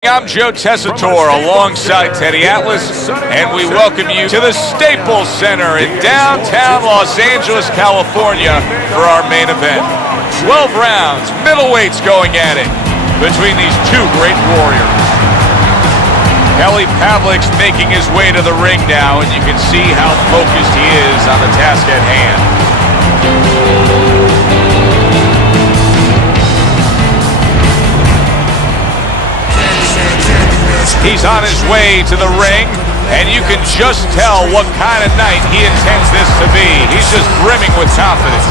I'm Joe Tessitore alongside Teddy Atlas, and we welcome you to the Staples Center in downtown Los Angeles, California for our main event. 12 rounds, middleweights going at it between these two great warriors. Pavlik's making his way to the ring now, and you can see how focused he is on the task at hand. He's on his way to the ring, and you can just tell what kind of night he intends this to be. He's just brimming with confidence.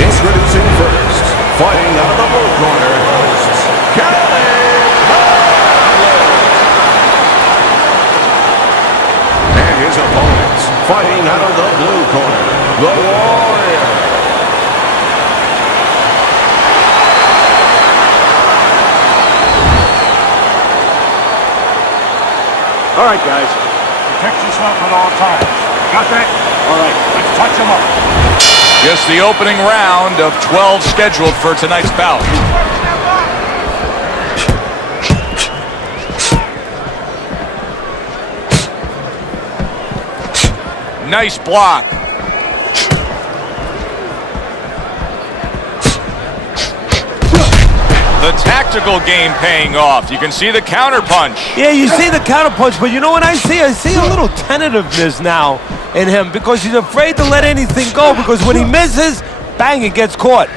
Introducing first, fighting out of the blue corner, Gerald. And his opponents, fighting out of the blue corner, the Warrior. All right, guys. Protect yourself at all times. Got that? All right, let's touch them up. Just the opening round of 12 scheduled for tonight's bout. Nice block. The tactical game paying off. You can see the counter punch. Yeah, you see the counter punch, but you know what I see? I see a little tentativeness now in him because he's afraid to let anything go, because when he misses, bang, it gets caught.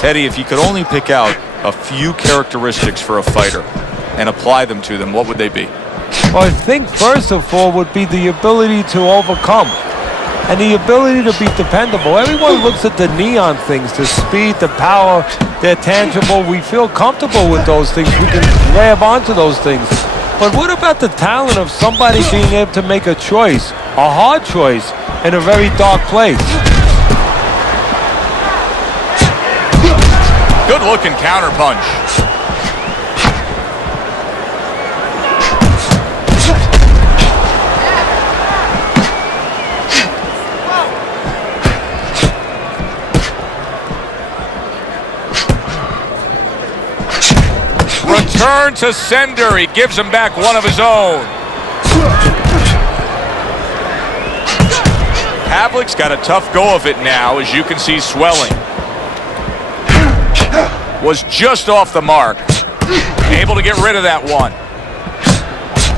Teddy, if you could only pick out a few characteristics for a fighter and apply them to them, what would they be? Well, I think first of all would be the ability to overcome and the ability to be dependable. Everyone looks at the neon things, the speed, the power, they're tangible. We feel comfortable with those things. We can grab onto those things. But what about the talent of somebody being able to make a choice, a hard choice, in a very dark place? Good looking counter punch. Return to sender. He gives him back one of his own. Pavlik's got a tough go of it now, as you can see, swelling. Was just off the mark. Able to get rid of that one.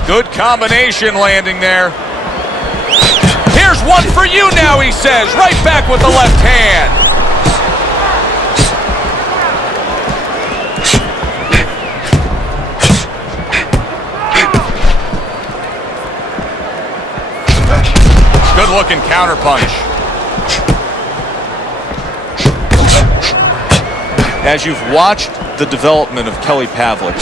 Good combination landing there. Here's one for you now, he says. Right back with the left hand. Good looking counter punch. As you've watched the development of Kelly Pavlik,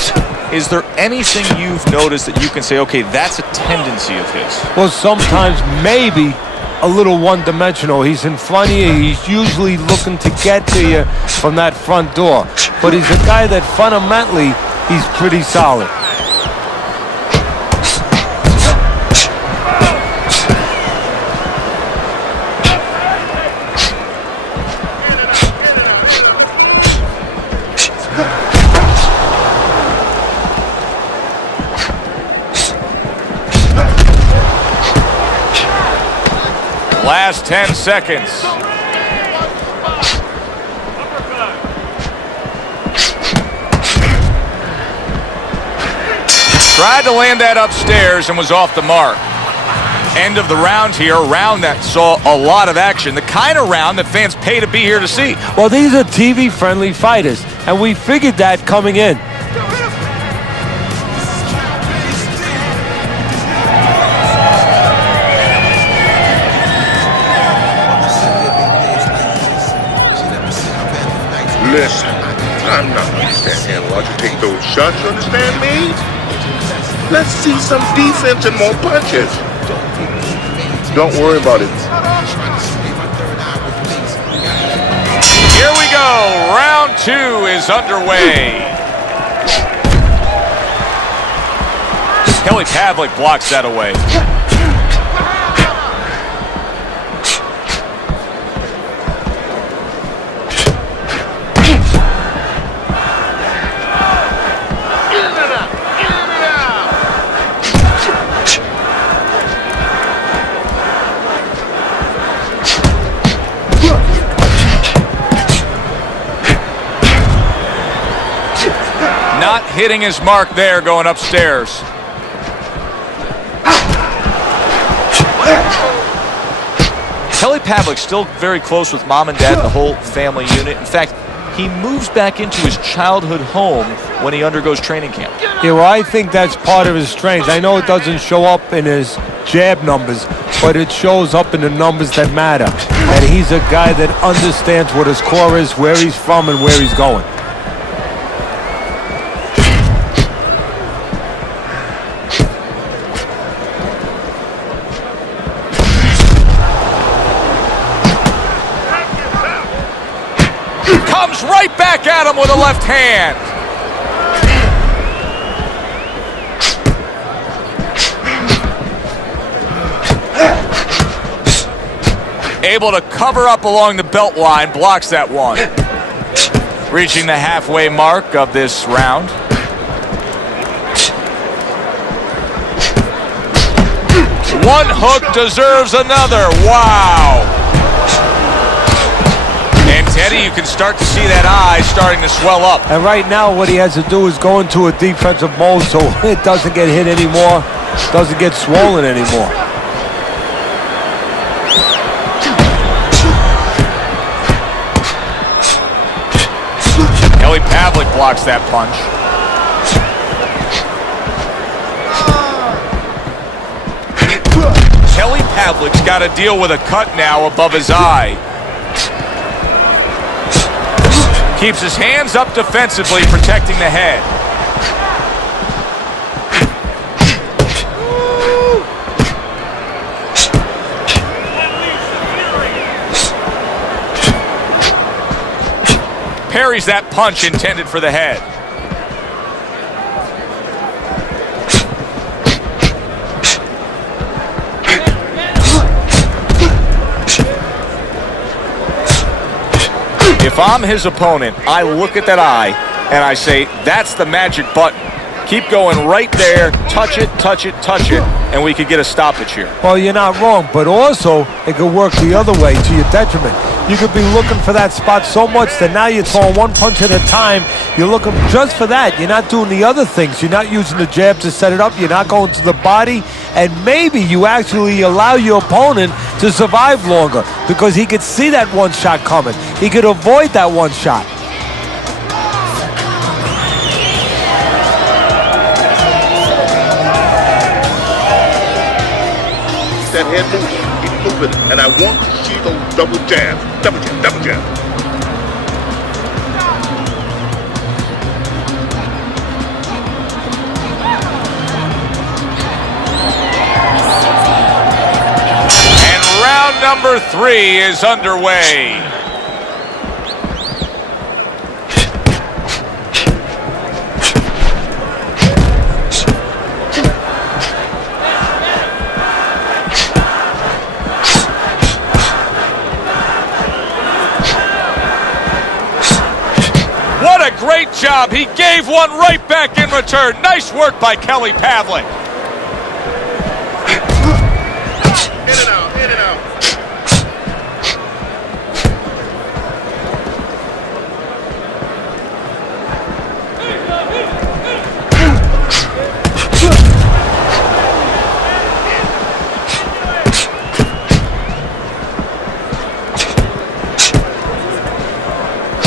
is there anything you've noticed that you can say, okay, that's a tendency of his? Well, sometimes maybe a little one-dimensional. He's in front of you. He's usually looking to get to you from that front door. But he's a guy that fundamentally, he's pretty solid. Last 10 seconds. Tried to land that upstairs and was off the mark. End of the round here, a round that saw a lot of action. The kind of round that fans pay to be here to see. Well, these are TV-friendly fighters, and we figured that coming in. Listen, I'm not understanding why you take those shots, you understand me? Let's see some defense and more punches. Don't worry about it. Here we go. Round 2 is underway. Kelly Pavlik blocks that away. Not hitting his mark there going upstairs. Kelly Pavlik still very close with mom and dad and the whole family unit. In fact, he moves back into his childhood home when he undergoes training camp. Yeah, well, I think that's part of his strength. I know it doesn't show up in his jab numbers, but it shows up in the numbers that matter. And he's a guy that understands what his core is, where he's from, and where he's going. Comes right back at him with a left hand. Able to cover up along the belt line, blocks that one. Reaching the halfway mark of this round. One hook deserves another. Wow. And Teddy, you can start to see that eye starting to swell up. And right now what he has to do is go into a defensive mode so it doesn't get hit anymore, doesn't get swollen anymore. Kelly Pavlik blocks that punch. Kelly Pavlik's got to deal with a cut now above his eye. Keeps his hands up defensively, protecting the head. Parries that punch intended for the head. If I'm his opponent, I look at that eye and I say, that's the magic button. Keep going right there, touch it, touch it, touch it, and we could get a stoppage here. Well, you're not wrong, but also it could work the other way to your detriment. You could be looking for that spot so much that now you're throwing one punch at a time. You're looking just for that. You're not doing the other things. You're not using the jab to set it up. You're not going to the body. And maybe you actually allow your opponent to survive longer because he could see that one shot coming. He could avoid that one shot. That head moving, keep moving, and I want to see those double jabs. Double jab, double jab. And round number 3 is underway. What a great job. He gave one right back in return. Nice work by Kelly Pavlik. In and out, in and out.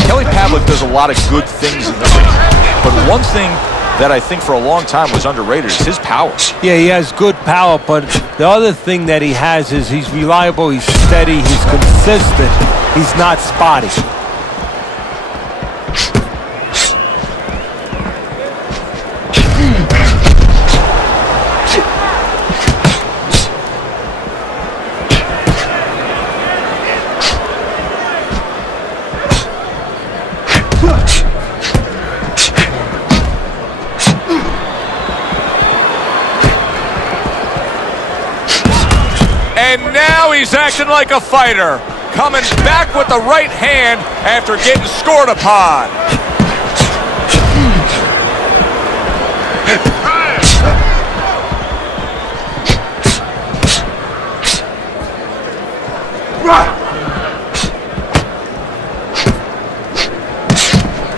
Kelly Pavlik does a lot of good things in the ring, but one thing that I think for a long time was underrated is his power. Yeah, he has good power, but the other thing that he has is he's reliable, he's steady, he's consistent, he's not spotty. And now he's acting like a fighter, coming back with the right hand after getting scored upon.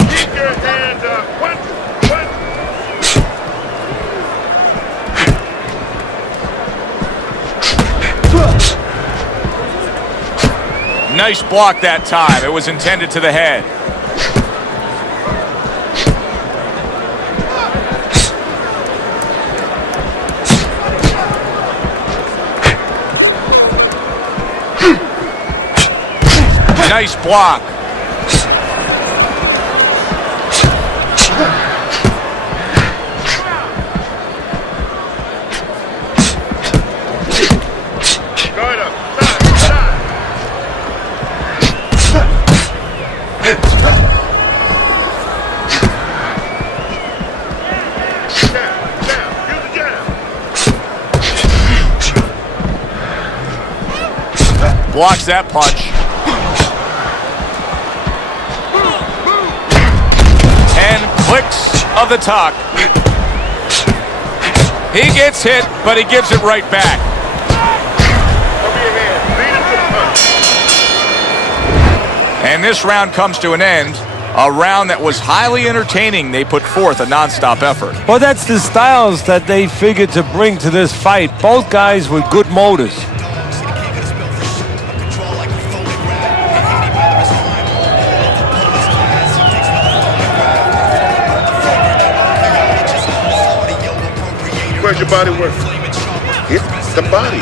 Keep your hands up. What? Nice block that time. It was intended to the head. Nice block. Guard up. Side. Down. Use the jab. Blocks that punch. 10 clicks of the tuck. He gets hit, but he gives it right back. Over your head. Lead him to the punch. And this round comes to an end. A round that was highly entertaining. They put forth a non-stop effort. Well, that's the styles that they figured to bring to this fight. Both guys with good motors. Where's your body work? Hit the body.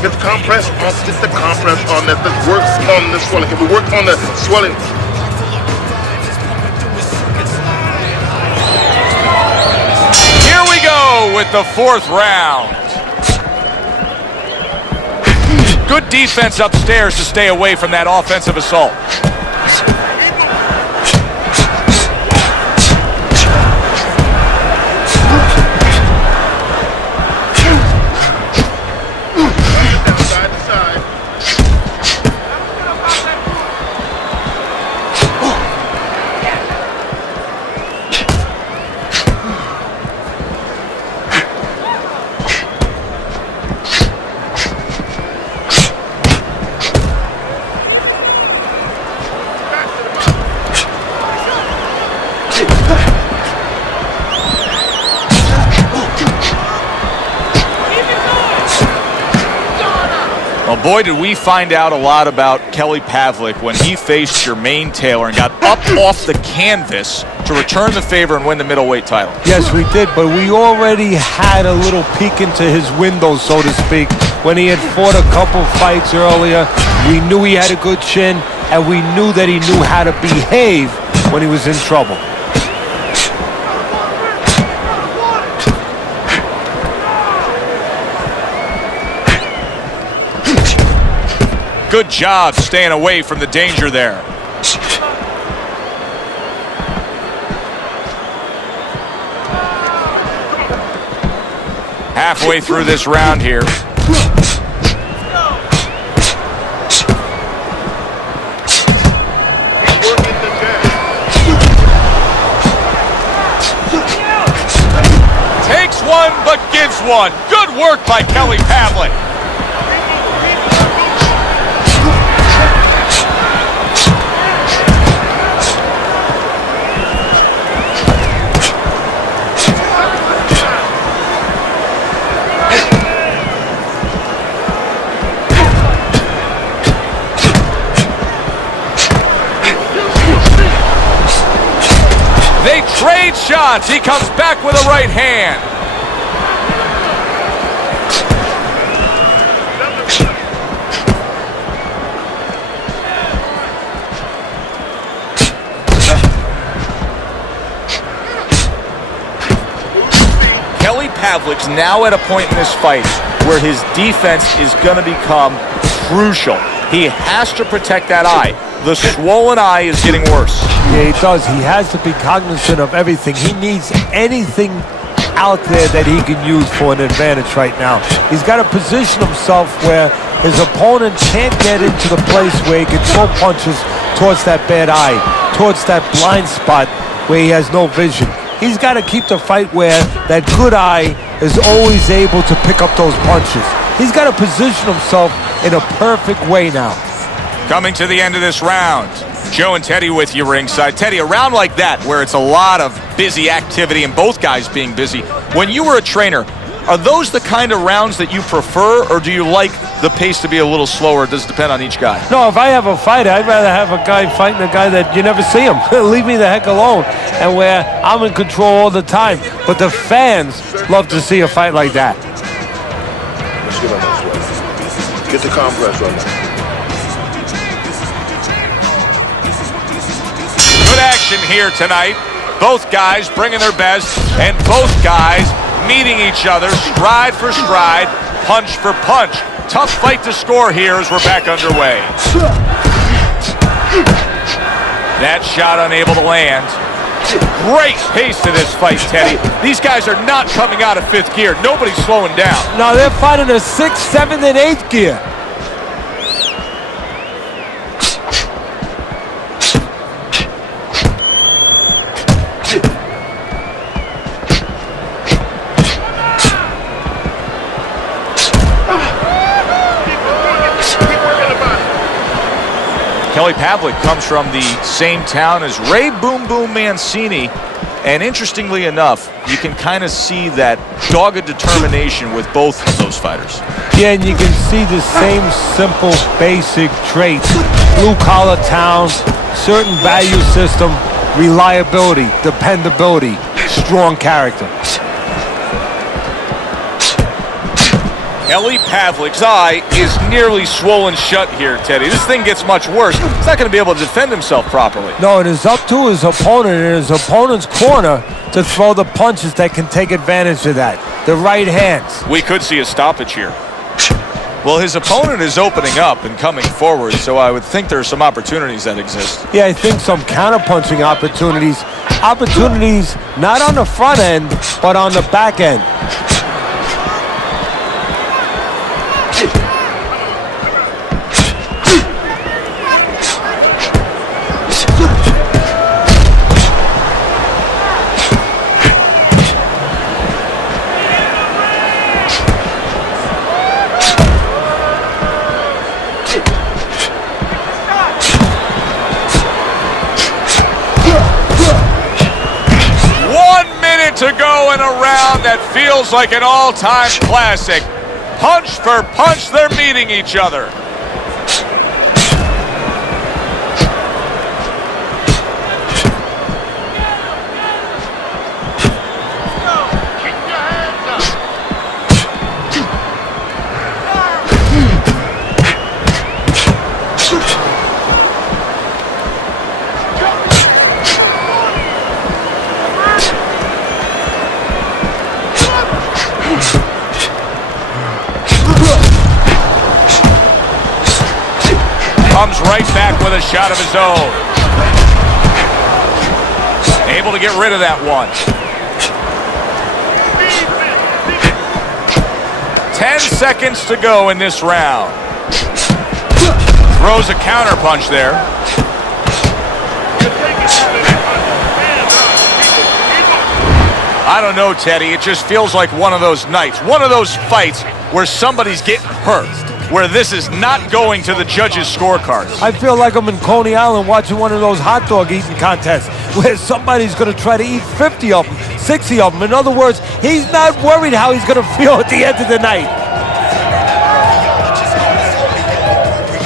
Get the compress on. Get the compress on that. Let's work on the swelling. Can we work on the swelling? Here we go with the fourth round. Good defense upstairs to stay away from that offensive assault. Side to side. Well, boy, did we find out a lot about Kelly Pavlik when he faced Jermaine Taylor and got up off the canvas to return the favor and win the middleweight title. Yes, we did, but we already had a little peek into his window, so to speak. When he had fought a couple fights earlier, we knew he had a good chin, and we knew that he knew how to behave when he was in trouble. Good job staying away from the danger there. Halfway through this round here. Working the jab. Takes one, but gives one. Good work by Kelly Pavlik. They trade shots. He comes back with a right hand. Kelly Pavlik's now at a point in this fight where his defense is going to become crucial. He has to protect that eye. the swollen eye is getting worse. Yeah, he does. He has to be cognizant of everything. He needs anything out there that he can use for an advantage right now. He's got to position himself where his opponent can't get into the place where he can throw punches towards that bad eye, towards that blind spot where he has no vision. He's got to keep the fight where that good eye is always able to pick up those punches. He's got to position himself in a perfect way now. Coming to the end of this round, Joe and Teddy with you ringside. Teddy, a round like that where it's a lot of busy activity and both guys being busy, when you were a trainer, are those the kind of rounds that you prefer, or do you like the pace to be a little slower? Does it depend on each guy? No, if I have a fight, I'd rather have a guy fighting a guy that you never see him. Leave me the heck alone. And where I'm in control all the time. But the fans love to see a fight like that. Let's get on this way. Get the compress on that. Good action here tonight. Both guys bringing their best, and both guys meeting each other stride for stride, punch for punch. Tough fight to score here as we're back underway. That shot unable to land. Great pace to this fight, Teddy. These guys are not coming out of fifth gear. Nobody's slowing down. No, they're fighting a 6th, 7th, and 8th gear. Kelly Pavlik comes from the same town as Ray Boom Boom Mancini, and interestingly enough, you can kind of see that dogged determination with both of those fighters. Yeah, and you can see the same simple, basic traits. Blue-collar towns, certain value system, reliability, dependability, strong character. Kelly Pavlik's eye is nearly swollen shut here, Teddy. This thing gets much worse. He's not going to be able to defend himself properly. No, it is up to his opponent and his opponent's corner to throw the punches that can take advantage of that. The right hands. We could see a stoppage here. Well, his opponent is opening up and coming forward, so I would think there are some opportunities that exist. Yeah, I think some counter-punching opportunities. Opportunities not on the front end, but on the back end. To go in a round that feels like an all-time classic. Punch for punch, they're meeting each other. Comes right back with a shot of his own. Able to get rid of that one. 10 seconds to go in this round. Throws a counter punch there. I don't know, Teddy. It just feels like one of those nights, one of those fights where somebody's getting hurt, where this is not going to the judges' scorecards. I feel like I'm in Coney Island watching one of those hot dog eating contests where somebody's going to try to eat 50 of them, 60 of them. In other words, he's not worried how he's going to feel at the end of the night.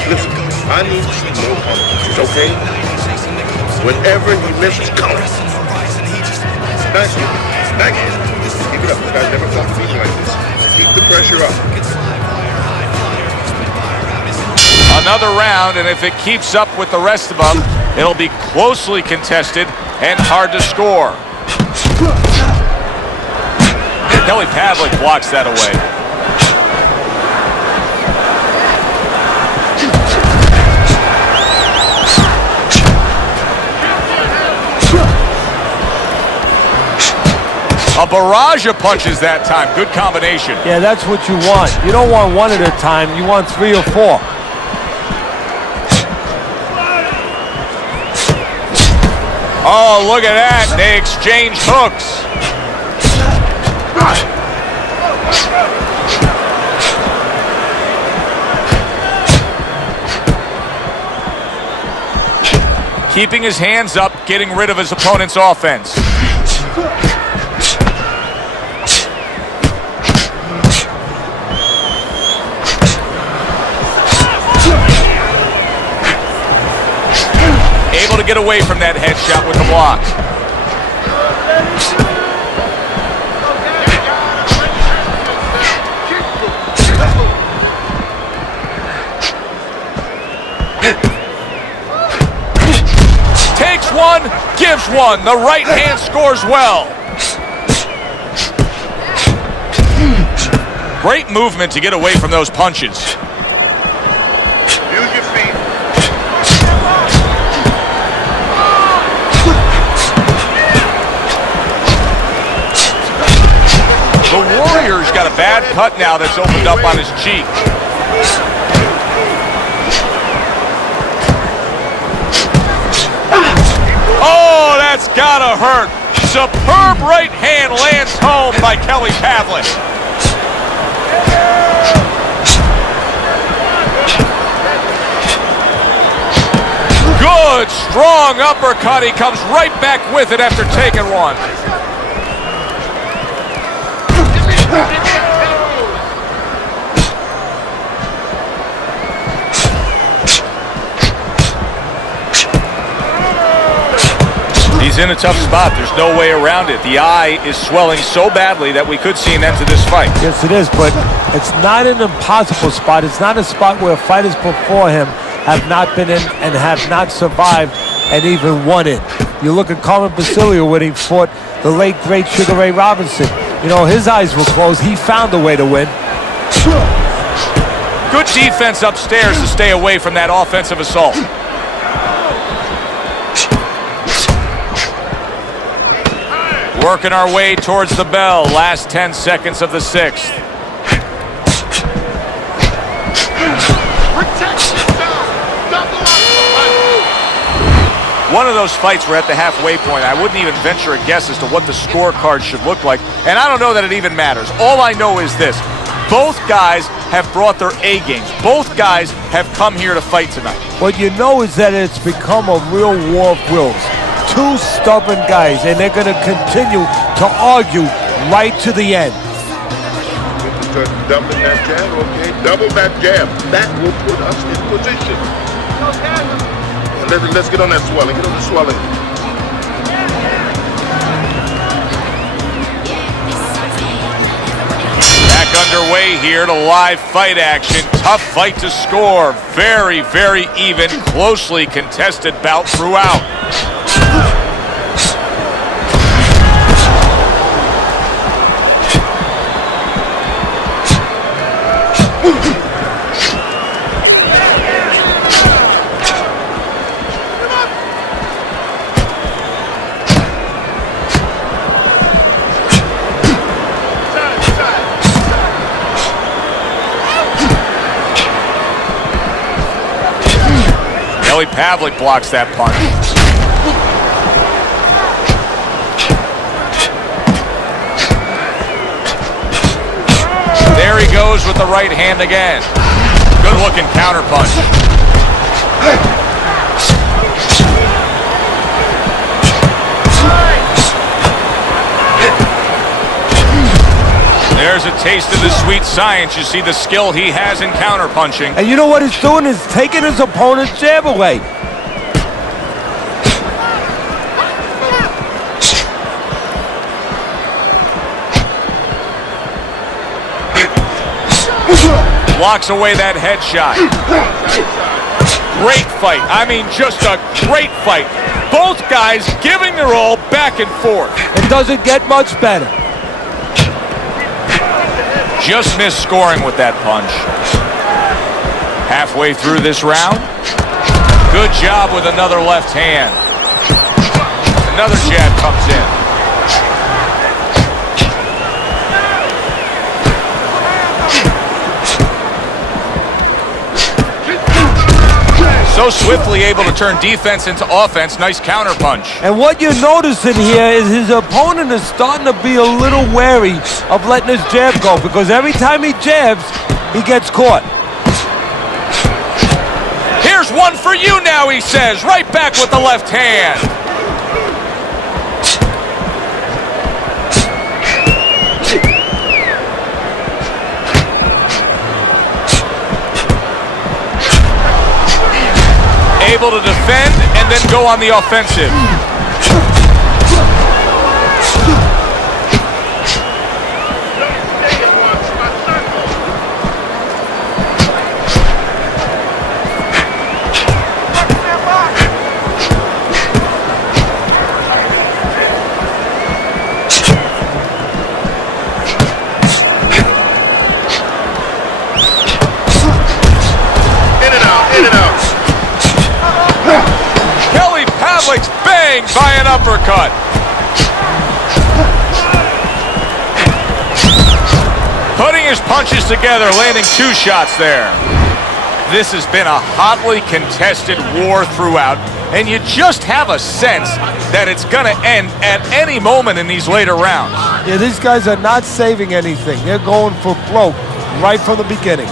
Listen, I need to see more punches, okay? Whenever he misses, count it. Thank you. Thank you. Keep it up. You guys never fought me like this. Keep the pressure up. Another round, and if it keeps up with the rest of them, it'll be closely contested and hard to score. Kelly Pavlik blocks that away. A barrage of punches that time. Good combination. Yeah, that's what you want. You don't want one at a time. You want 3 or 4. Oh, look at that. They exchange hooks. Keeping his hands up, getting rid of his opponent's offense. Able to get away from that headshot with the block. Takes one, gives one. The right hand scores well. Great movement to get away from those punches. Use your feet. The Warrior's got a bad cut now that's opened up on his cheek. Oh, that's gotta hurt. Superb right hand lands home by Kelly Pavlik. Good, strong uppercut. He comes right back with it after taking one. He's in a tough spot. There's no way around it. The eye is swelling so badly that we could see an end to this fight. Yes, it is, but it's not an impossible spot. It's not a spot where fighters before him have not been in and have not survived and even won it. You look at Carmen Basilio when he fought the late, great Sugar Ray Robinson. You know, his eyes were closed. He found a way to win. Good defense upstairs to stay away from that offensive assault. Working our way towards the bell. Last 10 seconds of the 6th. One of those fights we're at the halfway point. I wouldn't even venture a guess as to what the scorecard should look like. And I don't know that it even matters. All I know is this. Both guys have brought their A games. Both guys have come here to fight tonight. What you know is that it's become a real war of wills. Two stubborn guys, and they're going to continue to argue right to the end. Start dumping that jab, okay? Double that jab. That will put us in position. And let's get on that swelling. Get on the swelling. Back underway here to live fight action. Tough fight to score. Very, very even, closely contested bout throughout. Kelly Pavlik blocks that punch. There he goes with the right hand again. Good looking counter punch. There's a taste of the sweet science. You see the skill he has in counter punching. And you know what he's doing is taking his opponent's jab away. Blocks away that headshot. Great fight. I mean, just a great fight. Both guys giving their all back and forth. It doesn't get much better. Just missed scoring with that punch. Halfway through this round. Good job with another left hand. Another jab comes in. So swiftly able to turn defense into offense. Nice counter punch. And what you're noticing here is his opponent is starting to be a little wary of letting his jab go, because every time he jabs, he gets caught. Here's one for you now, he says. Right back with the left hand. Able to defend and then go on the offensive. Pavlik's banged by an uppercut. Putting his punches together, landing 2 shots there. This has been a hotly contested war throughout, and you just have a sense that it's going to end at any moment in these later rounds. Yeah, these guys are not saving anything. They're going for broke right from the beginning.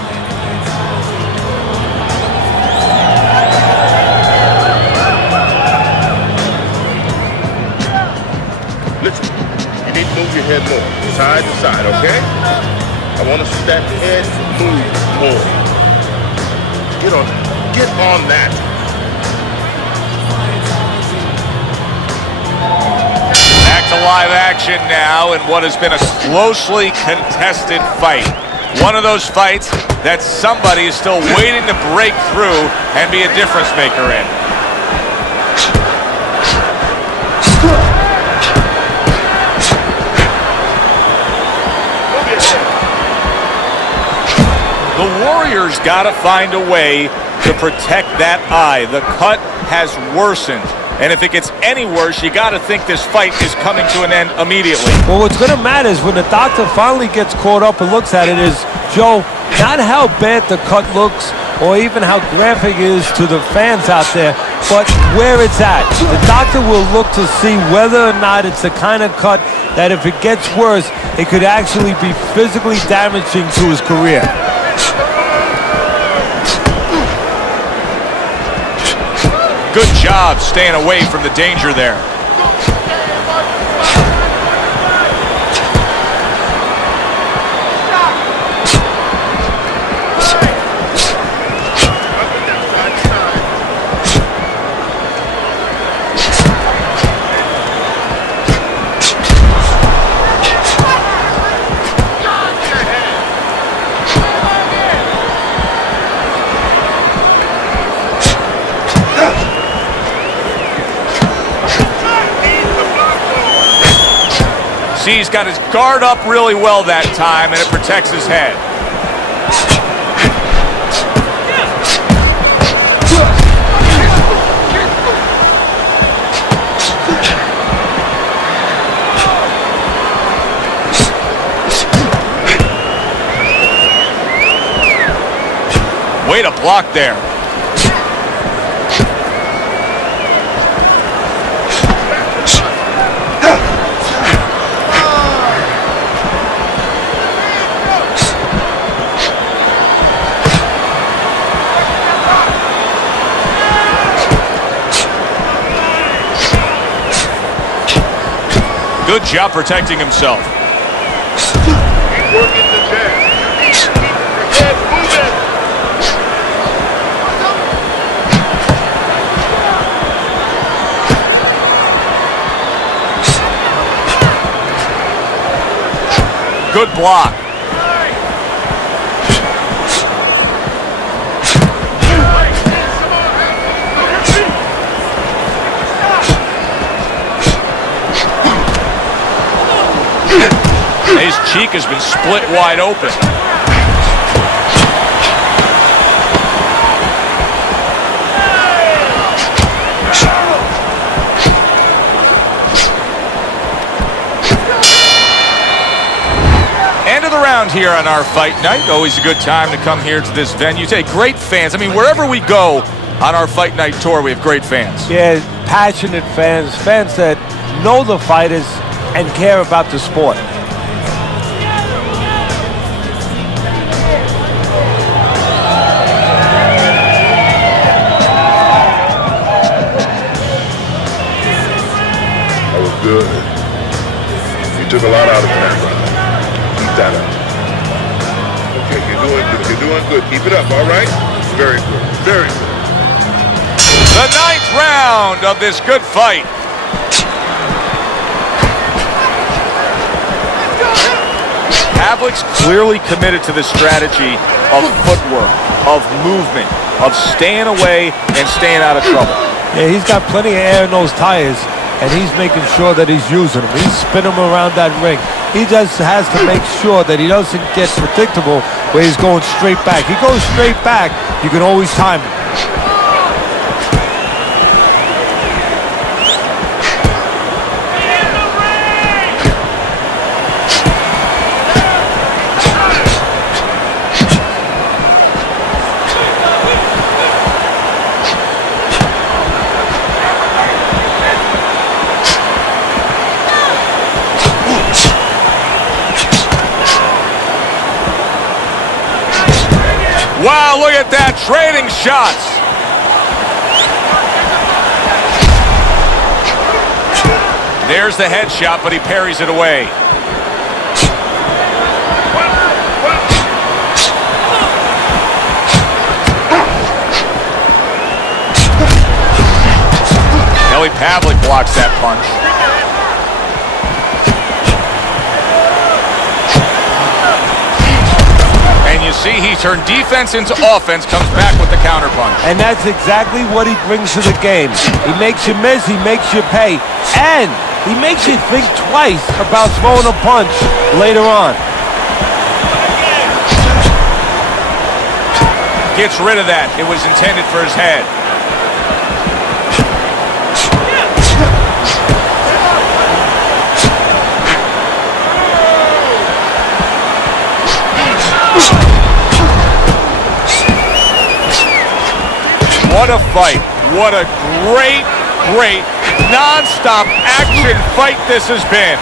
Listen, you need to move your head more, side to side, okay? I want to see that head move more. Get on that. Back to live action now in what has been a closely contested fight. One of those fights that somebody is still waiting to break through and be a difference maker in. The Warriors got to find a way to protect that eye. The cut has worsened, and if it gets any worse, you got to think this fight is coming to an end immediately. Well, what's going to matter is when the doctor finally gets caught up and looks at it is, Joe, not how bad the cut looks or even how graphic it is to the fans out there, but where it's at. The doctor will look to see whether or not it's the kind of cut that if it gets worse, it could actually be physically damaging to his career. Good job staying away from the danger there. See, he's got his guard up really well that time, and it protects his head. Way to block there. Good job protecting himself. Keep working the jab. Keep your head moving. Good block. His cheek has been split wide open. End of the round here on our fight night. Always a good time to come here to this venue. Take great fans. I mean, wherever we go, On our Fight Night tour, we have great fans. Yeah, passionate fans, fans that know the fighters and care about the sport. That was good. You took a lot out of that round. Keep that up. Okay, you're doing good. You're doing good. Keep it up, all right? Very good. Very good. The 9th round of this good fight. Pavlik's clearly committed to the strategy of footwork, of movement, of staying away and staying out of trouble. Yeah, he's got plenty of air in those tires, and he's making sure that he's using them. He's spinning them around that ring. He just has to make sure that he doesn't get predictable where he's going straight back. He goes straight back, you can always time him. Wow, look at that, trading shots. There's the headshot, but he parries it away. Pavlik blocks that punch. And you see he turned defense into offense, comes back with the counterpunch. And that's exactly what he brings to the game. He makes you miss, he makes you pay, and he makes you think twice about throwing a punch later on. Gets rid of that. It was intended for his head. What a fight. What a great, great, non-stop action fight this has been.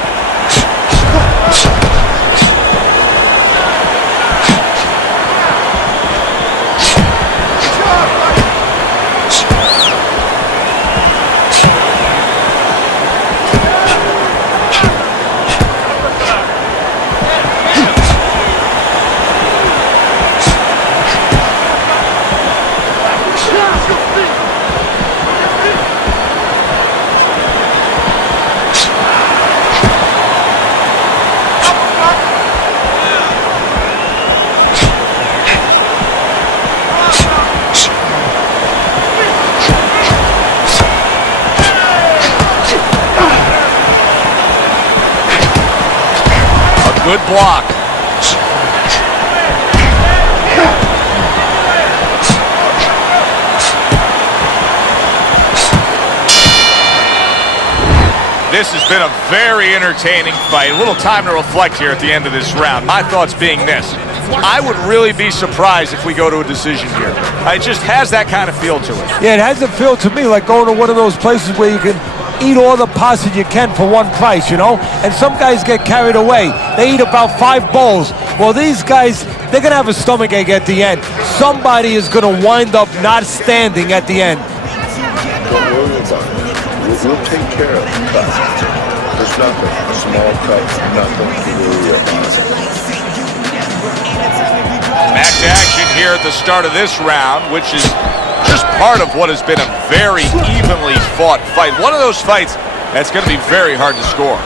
Good block. This has been a very entertaining fight. A little time to reflect here at the end of this round. My thoughts being this. I would really be surprised if we go to a decision here. It just has that kind of feel to it. Yeah, it has a feel to me like going to one of those places where you can eat all the pasta you can for one price, you know? And some guys get carried away. They eat about 5 bowls. Well, these guys, they're going to have a stomachache at the end. Somebody is going to wind up not standing at the end. Don't worry about it. We'll take care of it. It's nothing. A small cut, nothing to worry about. Back to action here at the start of this round, which is just part of what has been a very evenly fought fight. One of those fights that's going to be very hard to score.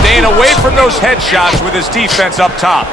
Staying away from those headshots with his defense up top.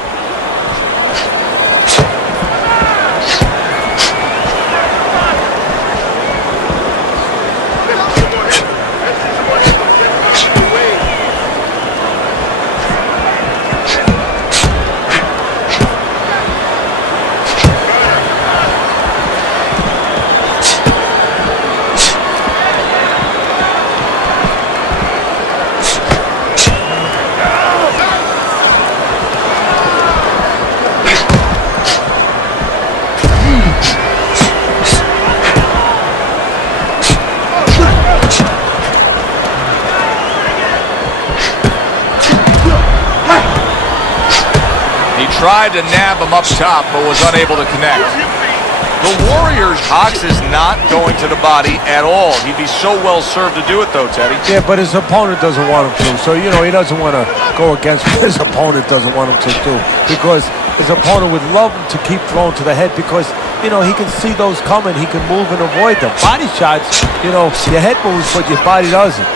tried to nab him up top, but was unable to connect. The Warriors, Cox is not going to the body at all. He'd be so well served to do it, though, Teddy. Yeah, but his opponent doesn't want him to. So, you know, he doesn't want to go against what his opponent doesn't want him to do. Because his opponent would love him to keep throwing to the head because, you know, he can see those coming. He can move and avoid them. Body shots, you know, your head moves, but your body doesn't.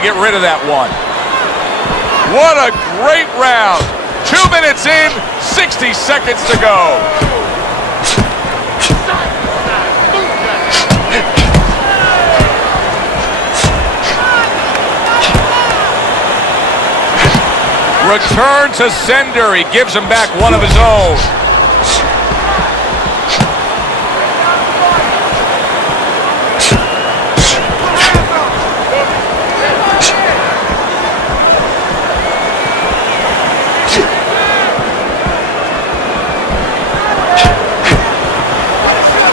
Get rid of that one. What a great round. 2 minutes in, 60 seconds to go. Return to sender. He gives him back one of his own.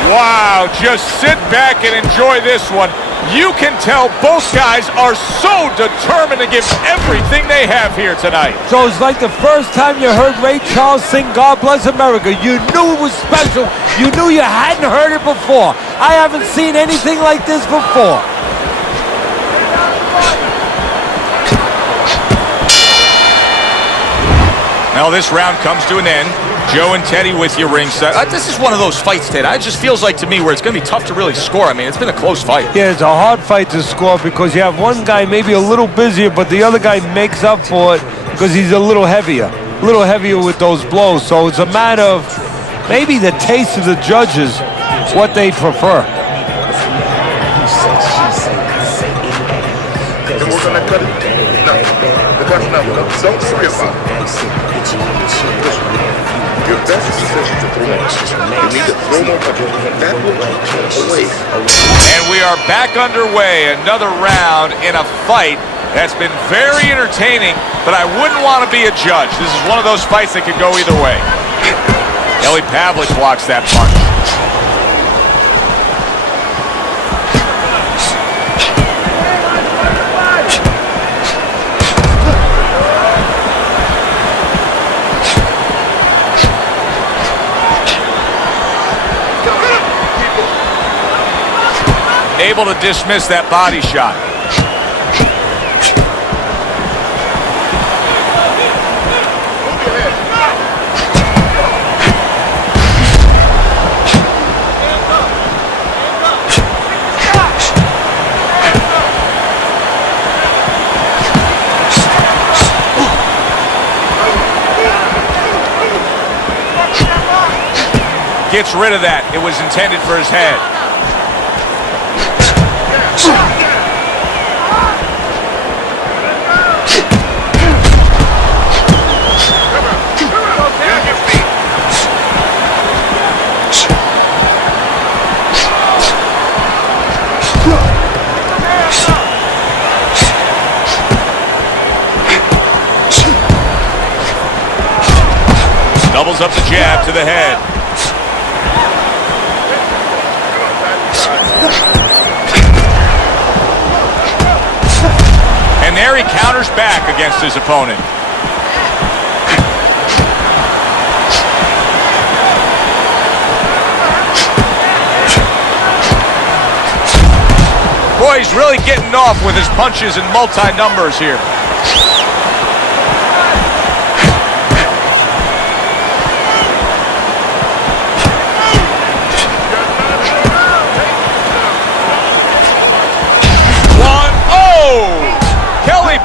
Wow, just sit back and enjoy this one. You can tell both guys are so determined to give everything they have here tonight. So it's like the first time you heard Ray Charles sing God Bless America. You knew it was special. You knew you hadn't heard it before. I haven't seen anything like this before. Now this round comes to an end. Joe and Teddy with you ringside. This is one of those fights, Ted. It just feels like to me where it's going to be tough to really score. I mean, it's been a close fight. Yeah, it's a hard fight to score because you have one guy maybe a little busier, but the other guy makes up for it because he's a little heavier with those blows. So it's a matter of maybe the taste of the judges, what they prefer. And we're gonna cut it. No, because no, don't worry about it. Your best decision to throw more. You need to throw more punches. That will keep away. And we are back underway. Another round in a fight that's been very entertaining, but I wouldn't want to be a judge. This is one of those fights that could go either way. Pavlik blocks that punch. Able to dismiss that body shot. Gets rid of that. It was intended for his head. Doubles up the jab to the head. And there he counters back against his opponent. Boy, he's really getting off with his punches and multi-numbers here.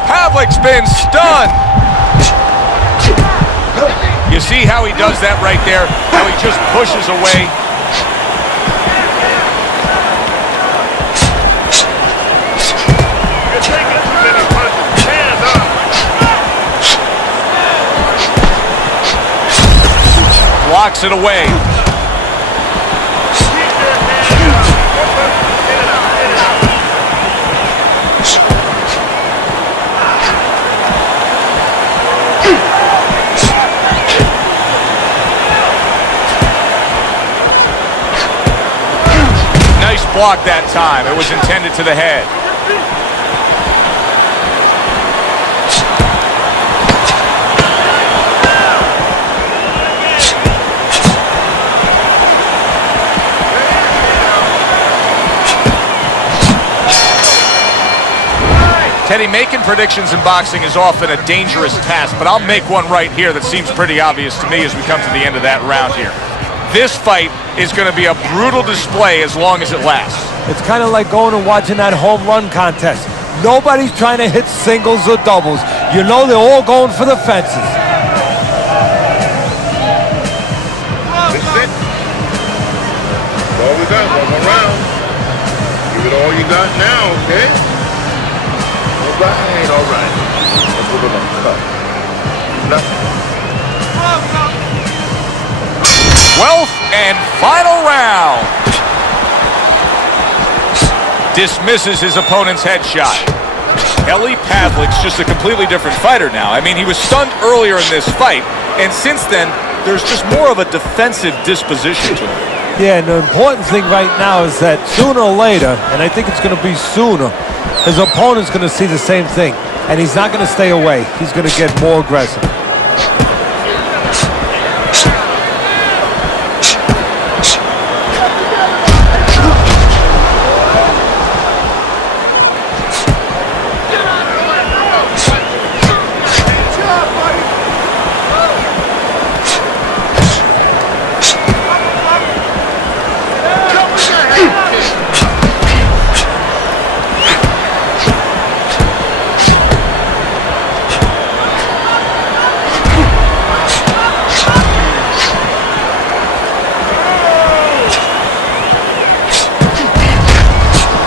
Pavlik's been stunned. You see how he does that right there? How he just pushes away. Blocks it away. block that time. It was intended to the head. Teddy, making predictions in boxing is often a dangerous task, but I'll make one right here that seems pretty obvious to me as we come to the end of that round here. This fight is going to be a brutal display as long as it lasts. It's kind of like going and watching that home run contest. Nobody's trying to hit singles or doubles. You know they're all going for the fences. This is it. That's all we got. One more round. Give it all you got now, okay? All right. Let's go to the cut. Nothing. 12th and final round. Dismisses his opponent's headshot. Eli Pavlik's just a completely different fighter now. I mean, he was stunned earlier in this fight, and since then, there's just more of a defensive disposition to him. Yeah, and the important thing right now is that sooner or later, and I think it's going to be sooner, his opponent's going to see the same thing, and he's not going to stay away. He's going to get more aggressive.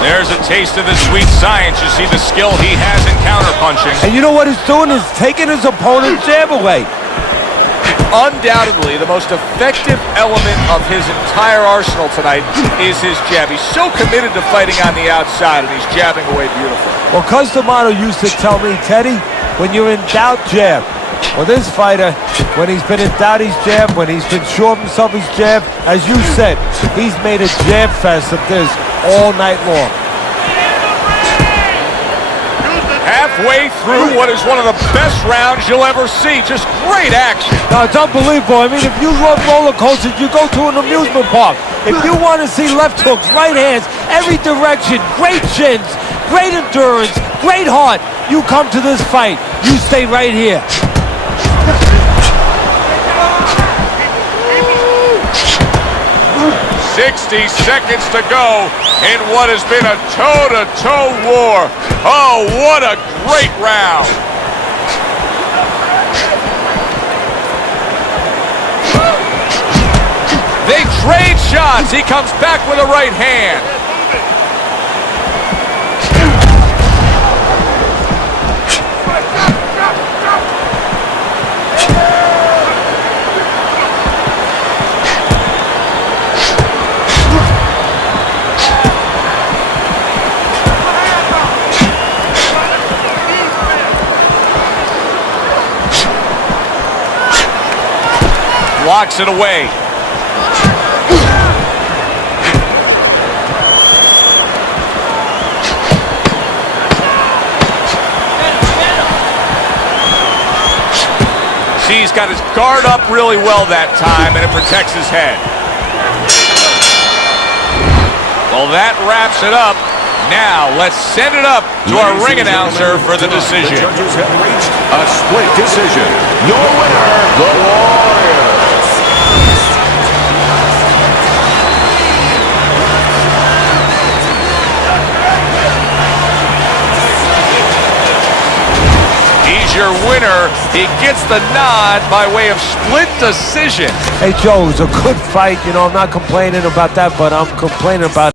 There's a taste of the sweet science. You see the skill he has in counterpunching. And you know what he's doing is taking his opponent's jab away. Undoubtedly, the most effective element of his entire arsenal tonight is his jab. He's so committed to fighting on the outside, and he's jabbing away beautifully. Well, Cus D'Amato used to tell me, Teddy, when you're in doubt, jab. Well, this fighter, when he's been in doubt, he's jab. When he's been sure of himself, he's jab. As you said, he's made a jab fest of this all night long. Halfway through what is one of the best rounds you'll ever see. Just great action. No, it's unbelievable. I mean, if you love roller coasters, you go to an amusement park. If you want to see left hooks, right hands, every direction, great chins, great endurance, great heart, you come to this fight. You stay right here. 60 seconds to go in what has been a toe-to-toe war. Oh, what a great round. They trade shots. He comes back with a right hand. Blocks it away. See, he's got his guard up really well that time, and it protects his head. Well, that wraps it up. Now, let's send it up to our ring announcer for the decision. The judges have reached a split decision. Your winner, the Warrior. He's your winner. He gets the nod by way of split decision. Hey, Joe, it was a good fight. You know, I'm not complaining about that, but I'm complaining about